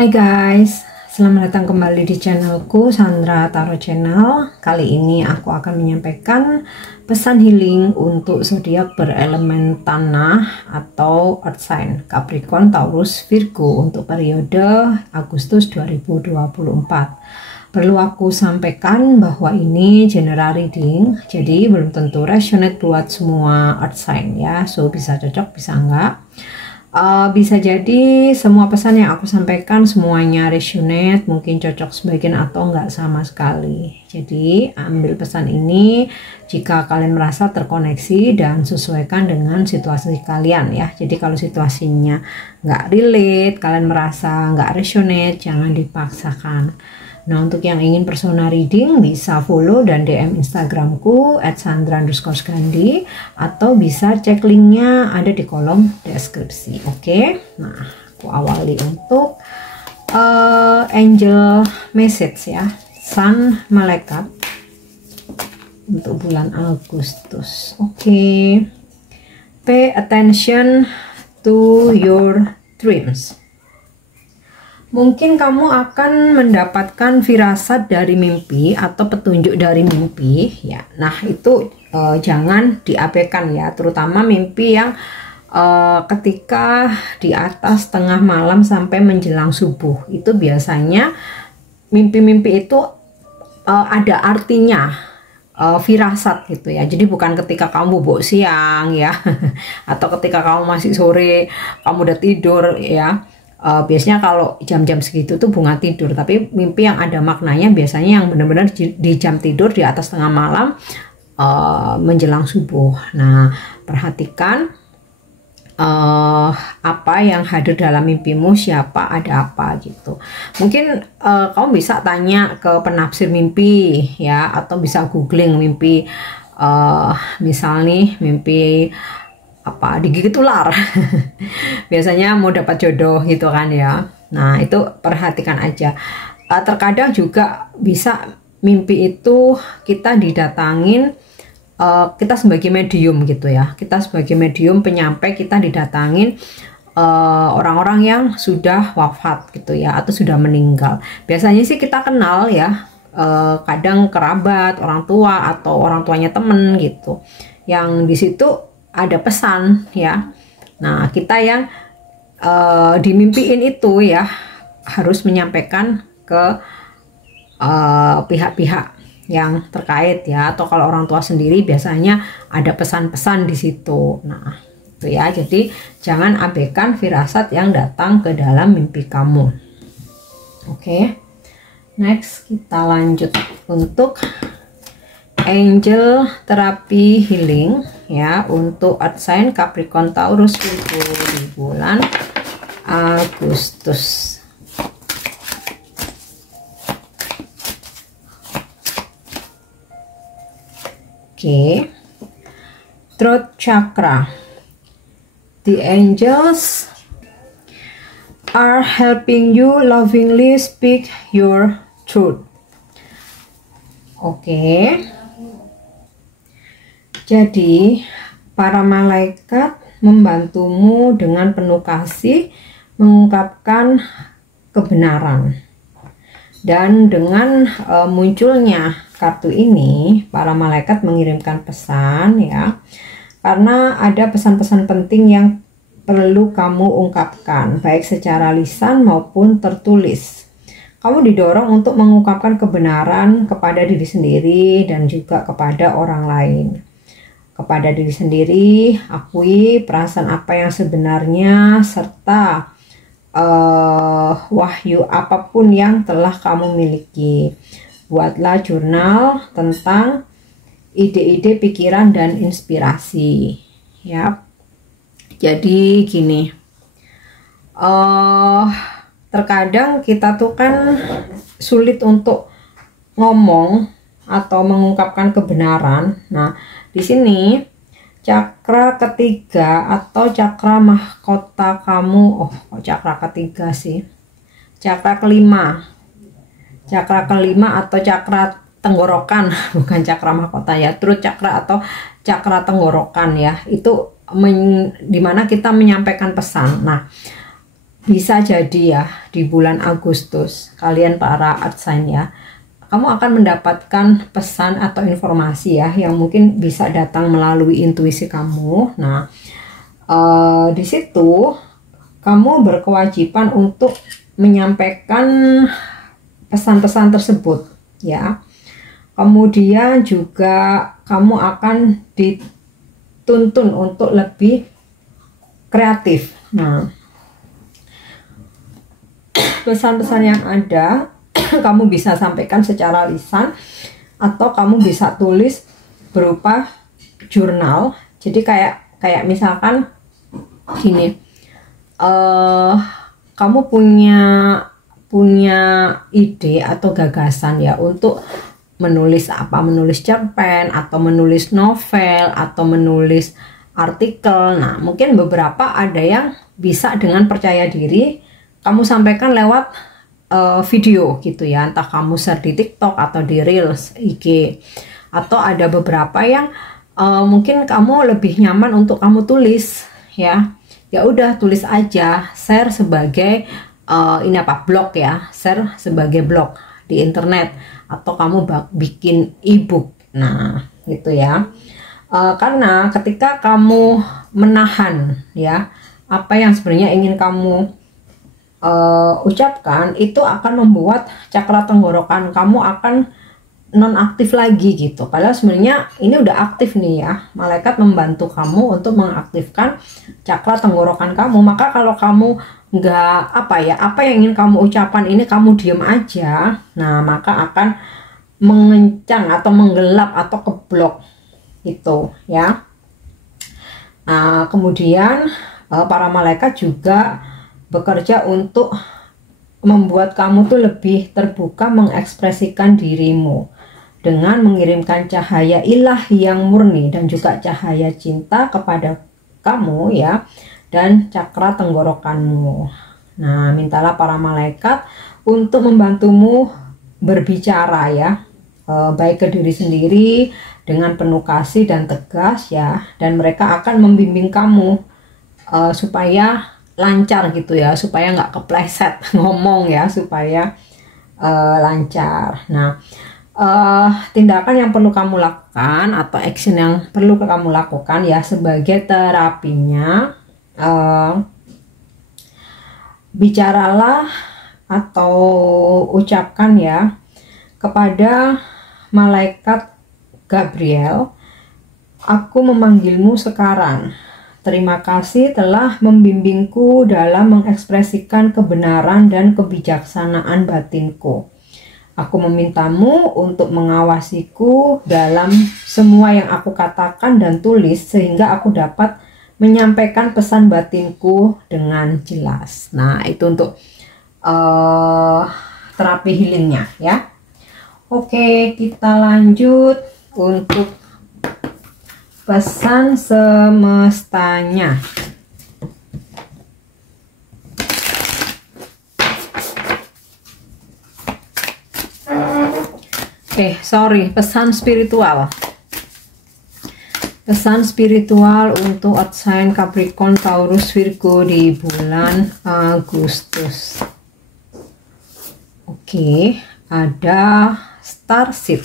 Hai guys, selamat datang kembali di channelku Sandra Tarot Channel. Kali ini aku akan menyampaikan pesan healing untuk zodiak berelemen tanah atau earth sign Capricorn, Taurus, Virgo untuk periode Agustus 2024. Perlu aku sampaikan bahwa ini general reading, jadi belum tentu resonate buat semua earth sign ya. So bisa cocok, bisa enggak. Bisa jadi semua pesan yang aku sampaikan semuanya resonate, mungkin cocok sebagian atau enggak sama sekali. Jadi ambil pesan ini jika kalian merasa terkoneksi dan sesuaikan dengan situasi kalian ya. Jadi kalau situasinya enggak relate, kalian merasa enggak resonate, jangan dipaksakan. Nah, untuk yang ingin personal reading bisa follow dan DM Instagramku @sandra_gandhi atau bisa cek linknya ada di kolom deskripsi. Oke, nah aku awali untuk angel message ya, Sun Malaikat untuk bulan Agustus. Oke, pay attention to your dreams. Mungkin kamu akan mendapatkan firasat dari mimpi atau petunjuk dari mimpi ya. Nah itu jangan diabaikan ya, terutama mimpi yang ketika di atas tengah malam sampai menjelang subuh. Itu biasanya mimpi-mimpi itu ada artinya, firasat gitu ya. Jadi bukan ketika kamu bobok siang ya atau ketika kamu masih sore kamu udah tidur ya. Biasanya kalau jam-jam segitu tuh bunga tidur, tapi mimpi yang ada maknanya biasanya yang benar-benar di jam tidur di atas tengah malam menjelang subuh. Nah perhatikan apa yang hadir dalam mimpimu, siapa, ada apa gitu. Mungkin kamu bisa tanya ke penafsir mimpi ya, atau bisa googling mimpi, misal nih mimpi apa digigit ular biasanya mau dapat jodoh gitu kan ya. Nah itu perhatikan aja. Terkadang juga bisa mimpi itu kita didatangin, kita sebagai medium gitu ya, kita sebagai medium penyampai, kita didatangin orang-orang yang sudah wafat gitu ya, atau sudah meninggal. Biasanya sih kita kenal ya, kadang kerabat, orang tua atau orang tuanya temen gitu, yang di situ ada pesan ya. Nah kita yang dimimpiin itu ya harus menyampaikan ke pihak-pihak yang terkait ya, atau kalau orang tua sendiri biasanya ada pesan-pesan di situ. Nah itu ya, jadi jangan abaikan firasat yang datang ke dalam mimpi kamu. Oke, next kita lanjut untuk angel terapi healing ya untuk earth sign Capricorn, Taurus, Virgo di bulan Agustus. Oke, throat chakra. The angels are helping you lovingly speak your truth. Oke. Jadi para malaikat membantumu dengan penuh kasih mengungkapkan kebenaran. Dan dengan munculnya kartu ini, para malaikat mengirimkan pesan ya, karena ada pesan-pesan penting yang perlu kamu ungkapkan, baik secara lisan maupun tertulis. Kamu didorong untuk mengungkapkan kebenaran kepada diri sendiri dan juga kepada orang lain. Kepada diri sendiri, akui perasaan apa yang sebenarnya, serta wahyu apapun yang telah kamu miliki. Buatlah jurnal tentang ide-ide, pikiran, dan inspirasi ya. Jadi gini, terkadang kita tuh kan sulit untuk ngomong atau mengungkapkan kebenaran. Nah di sini cakra ketiga atau cakra mahkota kamu, cakra ketiga sih, cakra kelima atau cakra tenggorokan bukan cakra mahkota ya, throat cakra atau cakra tenggorokan ya, itu dimana kita menyampaikan pesan. Nah bisa jadi ya di bulan Agustus kalian para earth sign ya, kamu akan mendapatkan pesan atau informasi ya yang mungkin bisa datang melalui intuisi kamu. Nah, di situ kamu berkewajiban untuk menyampaikan pesan-pesan tersebut ya. Kemudian juga kamu akan dituntun untuk lebih kreatif. Nah, pesan-pesan yang ada kamu bisa sampaikan secara lisan atau kamu bisa tulis berupa jurnal. Jadi kayak misalkan gini, kamu punya ide atau gagasan ya untuk menulis menulis cerpen atau menulis novel atau menulis artikel. Nah, mungkin beberapa ada yang bisa dengan percaya diri kamu sampaikan lewat video gitu ya, entah kamu share di TikTok atau di Reels IG, atau ada beberapa yang mungkin kamu lebih nyaman untuk kamu tulis ya. Ya udah, tulis aja, share sebagai blog ya, share sebagai blog di internet, atau kamu bikin ebook. Nah, gitu ya. Karena ketika kamu menahan ya apa yang sebenarnya ingin kamu ucapkan, itu akan membuat cakra tenggorokan kamu akan nonaktif lagi gitu. Padahal sebenarnya ini udah aktif nih ya. Malaikat membantu kamu untuk mengaktifkan cakra tenggorokan kamu. Maka kalau kamu nggak apa yang ingin kamu ucapkan ini kamu diem aja, nah maka akan mengencang atau menggelap atau keblok gitu ya. Nah, kemudian para malaikat juga bekerja untuk membuat kamu tuh lebih terbuka mengekspresikan dirimu dengan mengirimkan cahaya ilahi yang murni dan juga cahaya cinta kepada kamu ya, dan cakra tenggorokanmu. Nah, mintalah para malaikat untuk membantumu berbicara ya, baik ke diri sendiri dengan penuh kasih dan tegas ya, dan mereka akan membimbing kamu supaya lancar gitu ya, supaya nggak kepleset ngomong ya, supaya lancar. Nah, tindakan yang perlu kamu lakukan atau action yang perlu kamu lakukan ya sebagai terapinya, bicaralah atau ucapkan ya kepada malaikat Gabriel, aku memanggilmu sekarang. Terima kasih telah membimbingku dalam mengekspresikan kebenaran dan kebijaksanaan batinku. Aku memintamu untuk mengawasiku dalam semua yang aku katakan dan tulis, sehingga aku dapat menyampaikan pesan batinku dengan jelas. Nah, itu untuk terapi healingnya ya. Oke, kita lanjut untuk pesan semestanya. Pesan spiritual. Pesan spiritual untuk earth sign Capricorn, Taurus, Virgo di bulan Agustus. Oke, ada Starseed.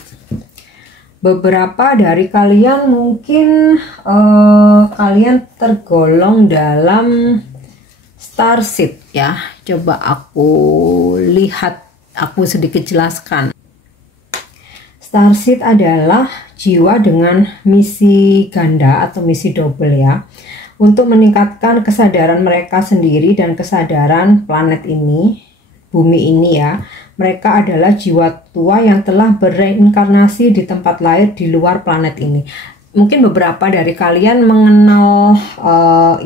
Beberapa dari kalian mungkin kalian tergolong dalam Starseed ya. Coba aku lihat, aku sedikit jelaskan. Starseed adalah jiwa dengan misi ganda atau misi double ya, untuk meningkatkan kesadaran mereka sendiri dan kesadaran planet ini, bumi ini ya. Mereka adalah jiwa tua yang telah bereinkarnasi di tempat lain di luar planet ini. Mungkin beberapa dari kalian mengenal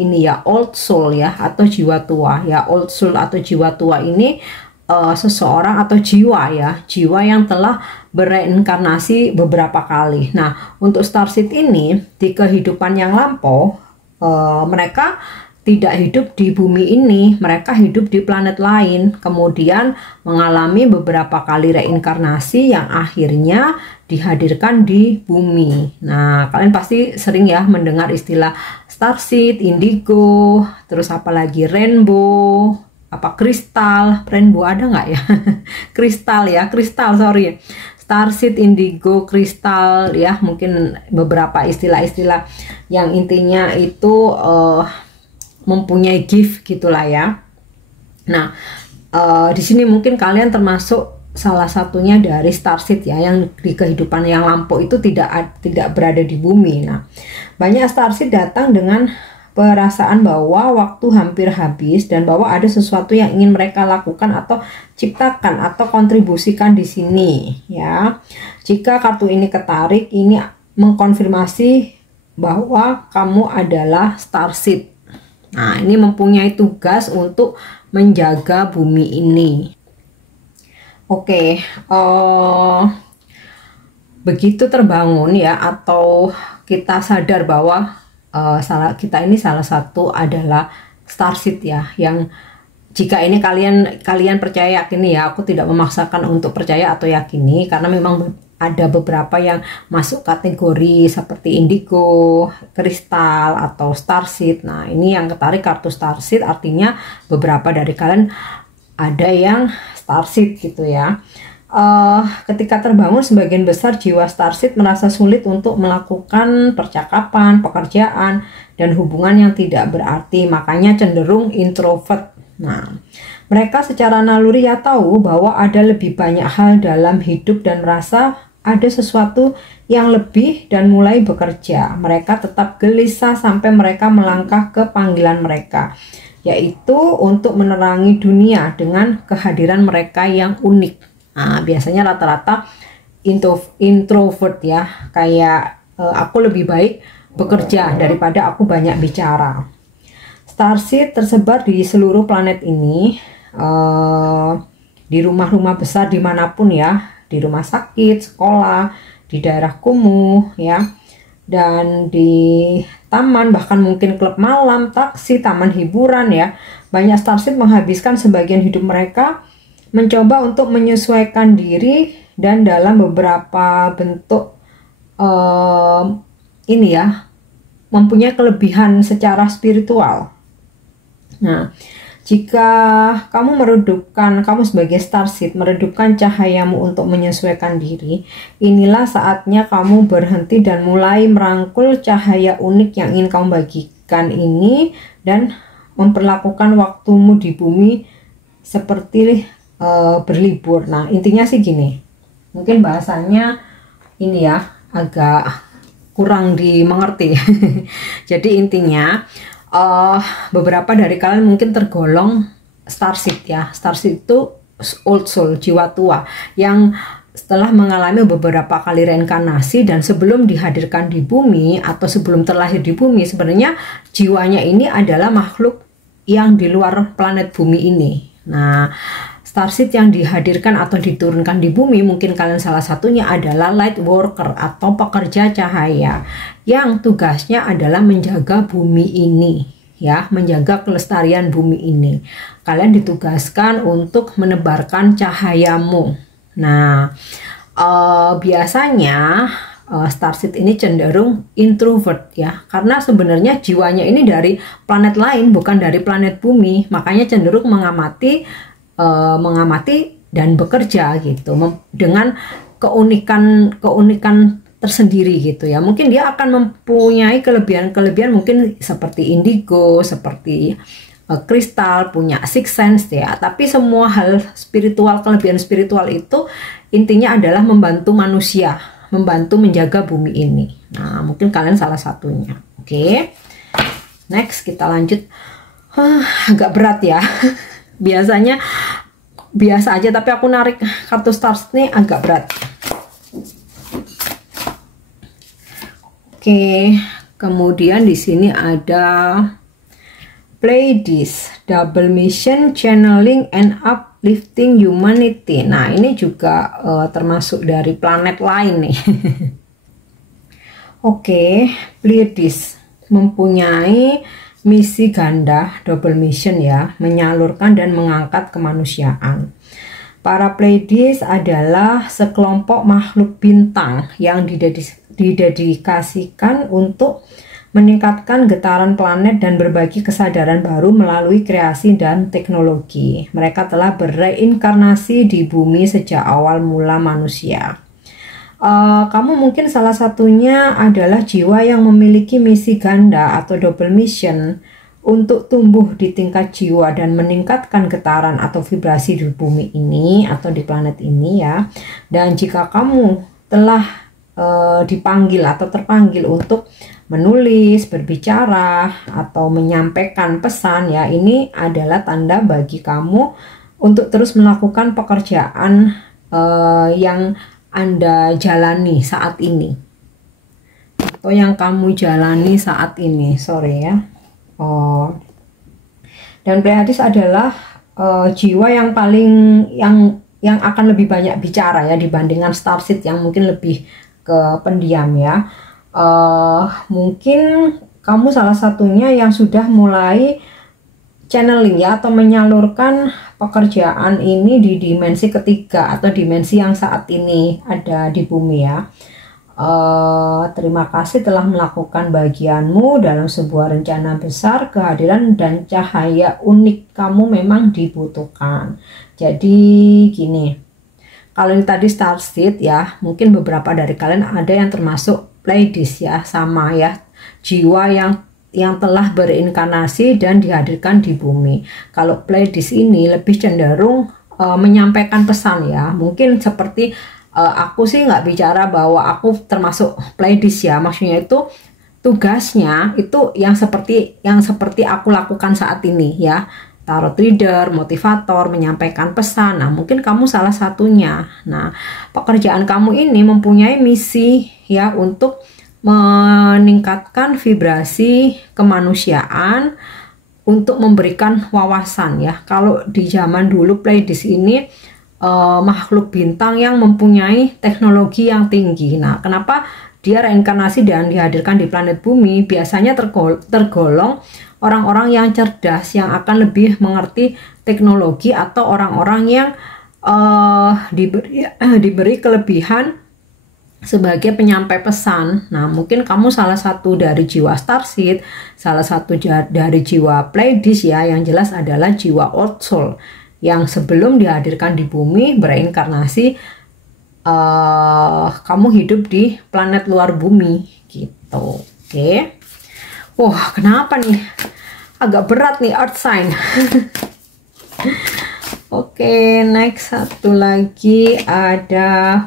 ini ya, old soul ya, atau jiwa tua ya. Old soul atau jiwa tua ini seseorang atau jiwa ya, jiwa yang telah bereinkarnasi beberapa kali. Nah, untuk Starseed ini di kehidupan yang lampau mereka tidak hidup di bumi ini, mereka hidup di planet lain, kemudian mengalami beberapa kali reinkarnasi yang akhirnya dihadirkan di bumi. Nah, kalian pasti sering ya mendengar istilah Starseed, Indigo, terus apalagi Rainbow, apa kristal, rainbow ada nggak ya? Kristal ya, kristal sorry. Starseed, indigo, kristal ya, mungkin beberapa istilah-istilah yang intinya itu mempunyai gift gitulah ya. Nah, di sini mungkin kalian termasuk salah satunya dari starseed ya, yang di kehidupan yang lampau itu tidak berada di bumi. Nah, banyak starseed datang dengan perasaan bahwa waktu hampir habis dan bahwa ada sesuatu yang ingin mereka lakukan atau ciptakan atau kontribusikan di sini ya. Jika kartu ini ketarik, ini mengkonfirmasi bahwa kamu adalah starseed. Nah, ini mempunyai tugas untuk menjaga bumi ini. Oke, begitu terbangun ya, atau kita sadar bahwa kita ini salah satu adalah starseed ya, yang jika ini kalian percaya yakini ya, aku tidak memaksakan untuk percaya atau yakini, karena memang ada beberapa yang masuk kategori seperti indigo, kristal atau starseed. Nah, ini yang ketarik kartu starseed artinya beberapa dari kalian ada yang starseed gitu ya. Ketika terbangun, sebagian besar jiwa starseed merasa sulit untuk melakukan percakapan, pekerjaan, dan hubungan yang tidak berarti, makanya cenderung introvert. Nah, mereka secara naluri ya tahu bahwa ada lebih banyak hal dalam hidup dan merasa ada sesuatu yang lebih dan mulai bekerja. Mereka tetap gelisah sampai mereka melangkah ke panggilan mereka, yaitu untuk menerangi dunia dengan kehadiran mereka yang unik. Nah, biasanya rata-rata introvert ya, kayak aku lebih baik bekerja daripada aku banyak bicara. Starseed tersebar di seluruh planet ini, di rumah-rumah besar dimanapun ya, di rumah sakit, sekolah, di daerah kumuh ya, dan di taman, bahkan mungkin klub malam, taksi, taman hiburan ya. Banyak starseed menghabiskan sebagian hidup mereka mencoba untuk menyesuaikan diri dan dalam beberapa bentuk ini ya, mempunyai kelebihan secara spiritual. Nah, jika kamu sebagai starseed meredupkan cahayamu untuk menyesuaikan diri, inilah saatnya kamu berhenti dan mulai merangkul cahaya unik yang ingin kamu bagikan ini dan memperlakukan waktumu di bumi seperti berlibur. Nah, intinya sih gini, mungkin bahasanya ini ya agak kurang dimengerti. Jadi intinya beberapa dari kalian mungkin tergolong starseed ya. Starseed itu old soul, jiwa tua yang setelah mengalami beberapa kali reinkarnasi dan sebelum dihadirkan di bumi atau sebelum terlahir di bumi, sebenarnya jiwanya ini adalah makhluk yang di luar planet bumi ini. Nah, starseed yang dihadirkan atau diturunkan di bumi, mungkin kalian salah satunya adalah light worker atau pekerja cahaya yang tugasnya adalah menjaga bumi ini ya, menjaga kelestarian bumi ini. Kalian ditugaskan untuk menebarkan cahayamu. Nah, biasanya starseed ini cenderung introvert ya, karena sebenarnya jiwanya ini dari planet lain, bukan dari planet bumi, makanya cenderung mengamati dan bekerja gitu dengan keunikan tersendiri gitu ya. Mungkin dia akan mempunyai kelebihan mungkin seperti indigo, seperti kristal, punya sixth sense ya. Tapi semua hal spiritual, kelebihan spiritual itu intinya adalah membantu manusia, membantu menjaga bumi ini. Nah, mungkin kalian salah satunya. Oke. Next kita lanjut. Agak berat ya. Biasanya biasa aja, tapi aku narik kartu starseed ini agak berat. Oke, kemudian di sini ada Pleiades, double mission, channeling and uplifting humanity. Nah, ini juga termasuk dari planet lain nih. Oke, Pleiades mempunyai misi ganda, double mission ya, menyalurkan dan mengangkat kemanusiaan. Para Pleiades adalah sekelompok makhluk bintang yang didedikasikan untuk meningkatkan getaran planet dan berbagi kesadaran baru melalui kreasi dan teknologi. Mereka telah bereinkarnasi di bumi sejak awal mula manusia. Kamu mungkin salah satunya adalah jiwa yang memiliki misi ganda atau double mission untuk tumbuh di tingkat jiwa dan meningkatkan getaran atau vibrasi di bumi ini atau di planet ini ya. Dan jika kamu telah dipanggil atau terpanggil untuk menulis, berbicara, atau menyampaikan pesan ya, ini adalah tanda bagi kamu untuk terus melakukan pekerjaan yang Anda jalani saat ini atau yang kamu jalani saat ini, sorry ya. Dan Pleiades adalah jiwa yang paling yang akan lebih banyak bicara ya dibandingkan Starseed yang mungkin lebih ke pendiam ya. Mungkin kamu salah satunya yang sudah mulai channeling ya atau menyalurkan pekerjaan ini di dimensi ketiga atau dimensi yang saat ini ada di bumi ya. Terima kasih telah melakukan bagianmu dalam sebuah rencana besar. Kehadiran dan cahaya unik kamu memang dibutuhkan. Jadi gini, kalau ini tadi Starseed ya, mungkin beberapa dari kalian ada yang termasuk Pleiades ya, sama ya, jiwa yang telah berinkarnasi dan dihadirkan di bumi. Kalau Pleiades ini lebih cenderung menyampaikan pesan ya, mungkin seperti aku sih nggak bicara bahwa aku termasuk Pleiades ya, maksudnya itu tugasnya itu yang seperti aku lakukan saat ini ya. Tarot reader, motivator, menyampaikan pesan. Nah, mungkin kamu salah satunya. Nah, pekerjaan kamu ini mempunyai misi ya untuk meningkatkan vibrasi kemanusiaan, untuk memberikan wawasan ya. Kalau di zaman dulu Pleiades ini makhluk bintang yang mempunyai teknologi yang tinggi. Nah, kenapa dia reinkarnasi dan dihadirkan di planet bumi? Biasanya tergolong orang-orang yang cerdas, yang akan lebih mengerti teknologi, atau orang-orang yang diberi kelebihan sebagai penyampai pesan. Nah, mungkin kamu salah satu dari jiwa Starseed, salah satu dari jiwa Pleiades ya, yang jelas adalah jiwa Old Soul yang sebelum dihadirkan di bumi bereinkarnasi, kamu hidup di planet luar bumi gitu. Oke. Wah, kenapa nih? Agak berat nih Earth sign. Oke, next satu lagi ada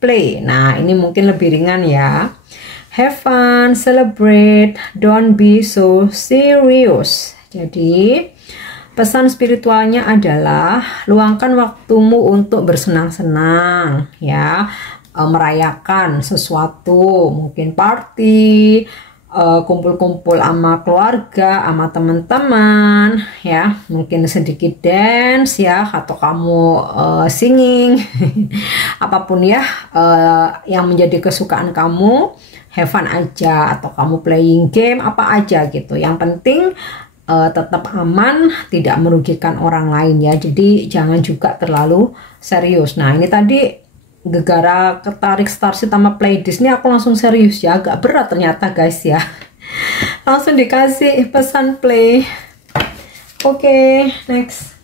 play. Nah, ini mungkin lebih ringan ya. Have fun, celebrate, don't be so serious. Jadi, pesan spiritualnya adalah luangkan waktumu untuk bersenang-senang ya, merayakan sesuatu, mungkin party, kumpul-kumpul sama keluarga, sama teman-teman ya, mungkin sedikit dance ya, atau kamu singing apapun ya, yang menjadi kesukaan kamu, have fun aja, atau kamu playing game apa aja gitu, yang penting tetap aman, tidak merugikan orang lain ya. Jadi jangan juga terlalu serius. Nah, ini tadi gegara ketarik Starseed sama Pleiades ini aku langsung serius ya, agak berat ternyata guys ya. Langsung dikasih pesan play. Oke, next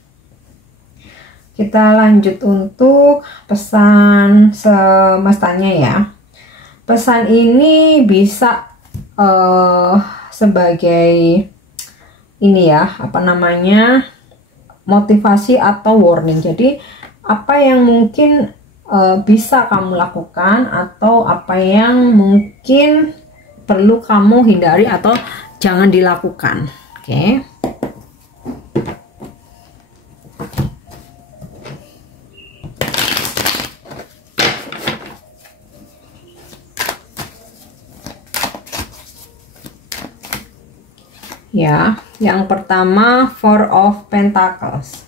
kita lanjut untuk pesan semestanya ya. Pesan ini bisa sebagai ini ya, apa namanya, motivasi atau warning. Jadi apa yang mungkin bisa kamu lakukan, atau apa yang mungkin perlu kamu hindari atau jangan dilakukan. Oke. Ya, yang pertama Four of Pentacles.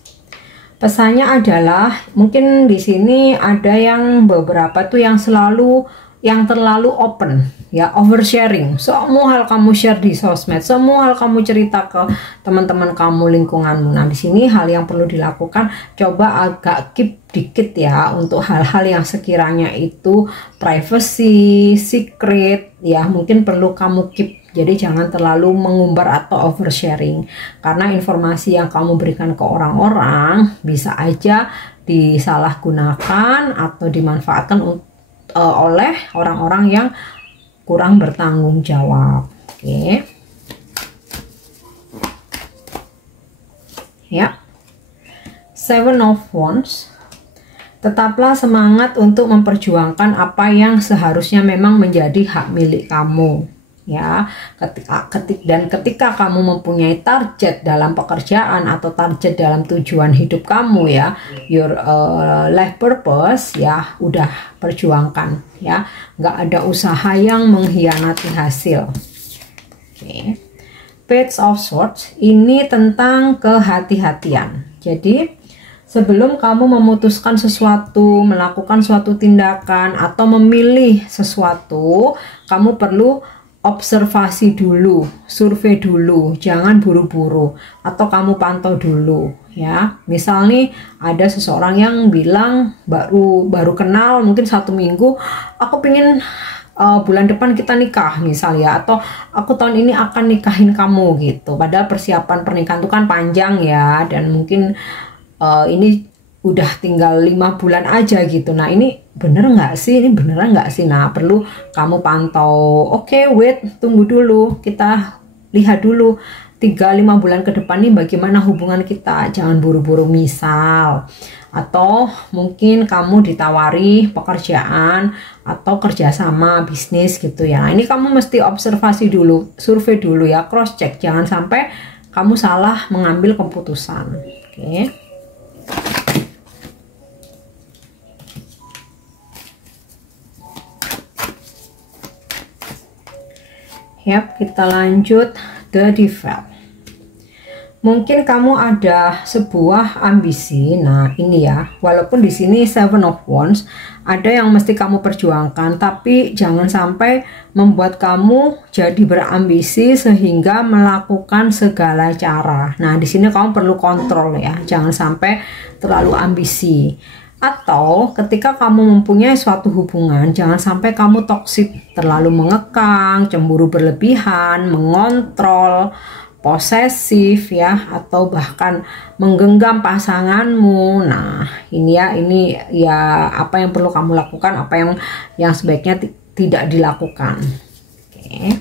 Pesannya adalah mungkin di sini ada yang beberapa tuh yang terlalu open ya, oversharing. Semua hal kamu share di sosmed, semua hal kamu cerita ke teman-teman kamu, lingkunganmu. Nah, di sini hal yang perlu dilakukan, coba agak keep dikit ya untuk hal-hal yang sekiranya itu privacy, secret ya, mungkin perlu kamu keep Jadi jangan terlalu mengumbar atau oversharing, karena informasi yang kamu berikan ke orang-orang bisa aja disalahgunakan atau dimanfaatkan oleh orang-orang yang kurang bertanggung jawab. Oke. Ya. Seven of Wands. Tetaplah semangat untuk memperjuangkan apa yang seharusnya memang menjadi hak milik kamu. Ya, ketika kamu mempunyai target dalam pekerjaan atau target dalam tujuan hidup kamu, ya, your life purpose, ya, udah perjuangkan, ya, nggak ada usaha yang mengkhianati hasil. Oke. Page of Swords ini tentang kehati-hatian. Jadi sebelum kamu memutuskan sesuatu, melakukan suatu tindakan atau memilih sesuatu, kamu perlu observasi dulu, survei dulu, jangan buru-buru, atau kamu pantau dulu, ya. Misal nih ada seseorang yang bilang baru kenal mungkin 1 minggu, aku pengen bulan depan kita nikah misal, ya, atau aku tahun ini akan nikahin kamu gitu. Padahal persiapan pernikahan itu kan panjang, ya, dan mungkin ini udah tinggal 5 bulan aja gitu. Nah, ini bener nggak sih? Ini beneran nggak sih? Nah, perlu kamu pantau. Oke, wait, tunggu dulu. Kita lihat dulu 3-5 bulan ke depan nih bagaimana hubungan kita. Jangan buru-buru misal. Atau mungkin kamu ditawari pekerjaan atau kerjasama bisnis gitu, ya. Nah, ini kamu mesti observasi dulu, survei dulu, ya, cross check. Jangan sampai kamu salah mengambil keputusan. Oke. Yap, kita lanjut The Devil. Mungkin kamu ada sebuah ambisi. Nah, ini ya, walaupun di sini Seven of Wands, ada yang mesti kamu perjuangkan, tapi jangan sampai membuat kamu jadi berambisi sehingga melakukan segala cara. Nah, di sini kamu perlu kontrol, ya, jangan sampai terlalu ambisi. Atau ketika kamu mempunyai suatu hubungan, jangan sampai kamu toksik, terlalu mengekang, cemburu berlebihan, mengontrol, posesif, ya, atau bahkan menggenggam pasanganmu. Nah, ini ya apa yang perlu kamu lakukan, apa yang sebaiknya tidak dilakukan. Oke.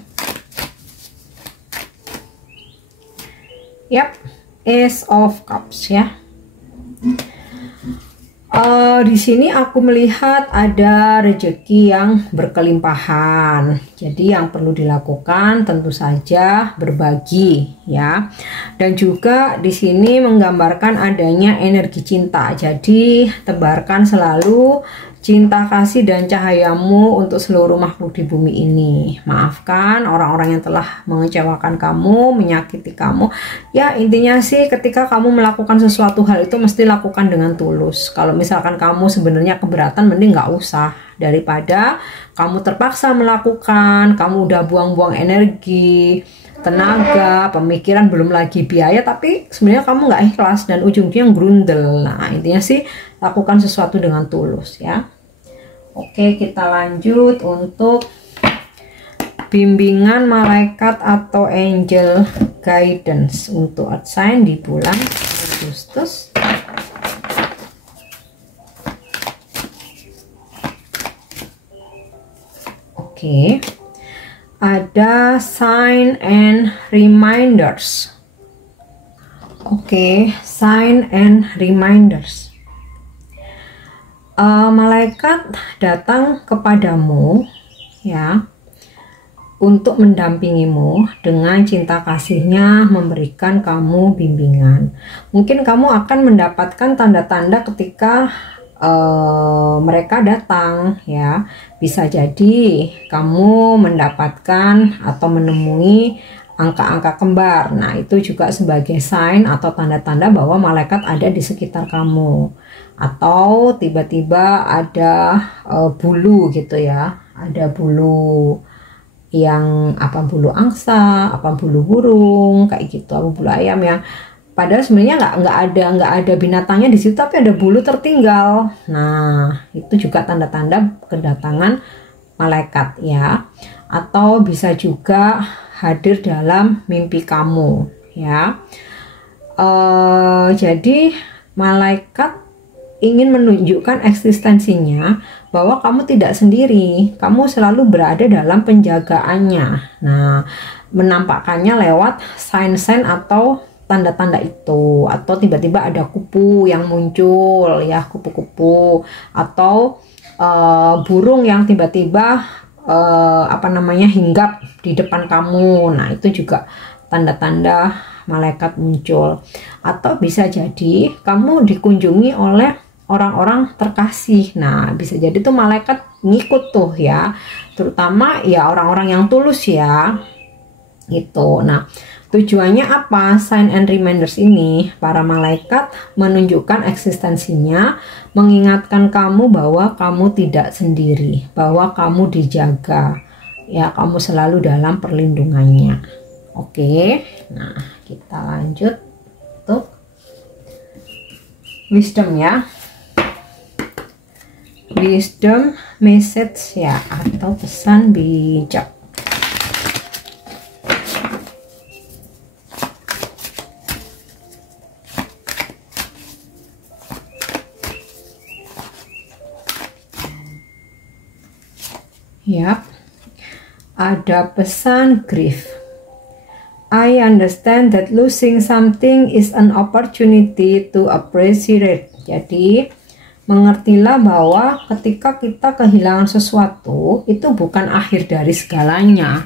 Yap, Ace of Cups, ya. Di sini aku melihat ada rezeki yang berkelimpahan. Jadi yang perlu dilakukan tentu saja berbagi, ya. Dan juga di sini menggambarkan adanya energi cinta. Jadi tebarkan selalu cinta kasih dan cahayamu untuk seluruh makhluk di bumi ini. Maafkan orang-orang yang telah mengecewakan kamu, menyakiti kamu. Ya, intinya sih ketika kamu melakukan sesuatu hal itu mesti lakukan dengan tulus. Kalau misalkan kamu sebenarnya keberatan, mending nggak usah. Daripada kamu terpaksa melakukan, kamu udah buang-buang energi, tenaga, pemikiran, belum lagi biaya, tapi sebenarnya kamu nggak ikhlas dan ujungnya grundel. Nah, intinya sih lakukan sesuatu dengan tulus, ya. Oke, kita lanjut untuk bimbingan malaikat atau angel guidance untuk earth sign di bulan Agustus. Oke. Ada sign and reminders. Oke, sign and reminders. Malaikat datang kepadamu, ya, untuk mendampingimu dengan cinta kasihnya, memberikan kamu bimbingan. Mungkin kamu akan mendapatkan tanda-tanda ketika mereka datang, ya. Bisa jadi kamu mendapatkan atau menemui angka-angka kembar. Nah, itu juga sebagai sign atau tanda-tanda bahwa malaikat ada di sekitar kamu. Atau tiba-tiba ada bulu gitu, ya. Ada bulu yang bulu angsa, bulu burung kayak gitu, bulu ayam, yang padahal sebenarnya nggak ada binatangnya di situ, tapi ada bulu tertinggal. Nah, itu juga tanda-tanda kedatangan malaikat, ya. Atau bisa juga hadir dalam mimpi kamu ya. Jadi malaikat ingin menunjukkan eksistensinya bahwa kamu tidak sendiri, kamu selalu berada dalam penjagaannya. Nah, menampakkannya lewat sign-sign atau tanda-tanda itu, atau tiba-tiba ada kupu yang muncul ya, kupu-kupu, atau burung yang tiba-tiba hinggap di depan kamu. Nah, itu juga tanda-tanda malaikat muncul. Atau bisa jadi kamu dikunjungi oleh orang-orang terkasih. Nah, bisa jadi tuh malaikat ngikut tuh ya, terutama ya orang-orang yang tulus ya gitu. Nah, tujuannya apa? Sign and reminders ini, para malaikat menunjukkan eksistensinya, mengingatkan kamu bahwa kamu tidak sendiri, bahwa kamu dijaga ya, kamu selalu dalam perlindungannya. Oke, nah kita lanjut untuk wisdom ya. Wisdom message ya, atau pesan bijak. Yap, ada pesan grief. I understand that losing something is an opportunity to appreciate. Jadi, mengertilah bahwa ketika kita kehilangan sesuatu, itu bukan akhir dari segalanya.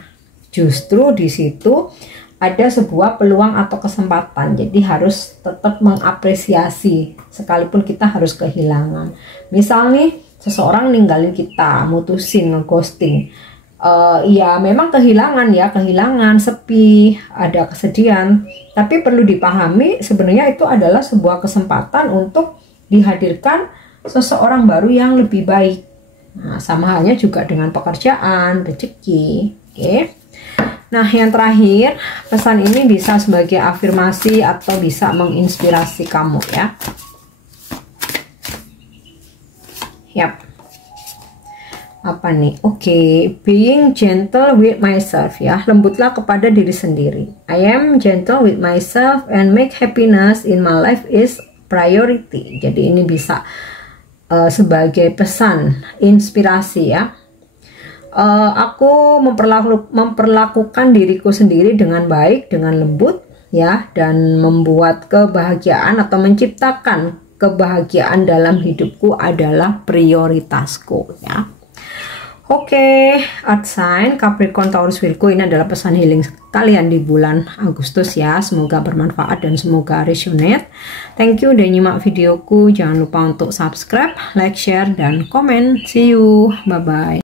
Justru di situ ada sebuah peluang atau kesempatan. Jadi harus tetap mengapresiasi sekalipun kita harus kehilangan. Misal nih, seseorang ninggalin kita, mutusin, ngeghosting. Ya memang kehilangan, sepi, ada kesedihan. Tapi perlu dipahami sebenarnya itu adalah sebuah kesempatan untuk dihadirkan seseorang baru yang lebih baik. Nah, sama halnya juga dengan pekerjaan, rezeki. Oke. Nah, yang terakhir, pesan ini bisa sebagai afirmasi atau bisa menginspirasi kamu ya. Yap. Apa nih? Oke, being gentle with myself ya. Lembutlah kepada diri sendiri. I am gentle with myself and make happiness in my life is priority. Jadi ini bisa sebagai pesan inspirasi ya. Aku memperlakukan diriku sendiri dengan baik, dengan lembut ya, dan membuat kebahagiaan atau menciptakan kebahagiaan dalam hidupku adalah prioritasku ya. Oke, Earth sign Capricorn, Taurus, Virgo, ini adalah pesan healing kalian di bulan Agustus ya. Semoga bermanfaat dan semoga resonate. Thank you udah nyimak videoku. Jangan lupa untuk subscribe, like, share, dan komen. See you, bye bye.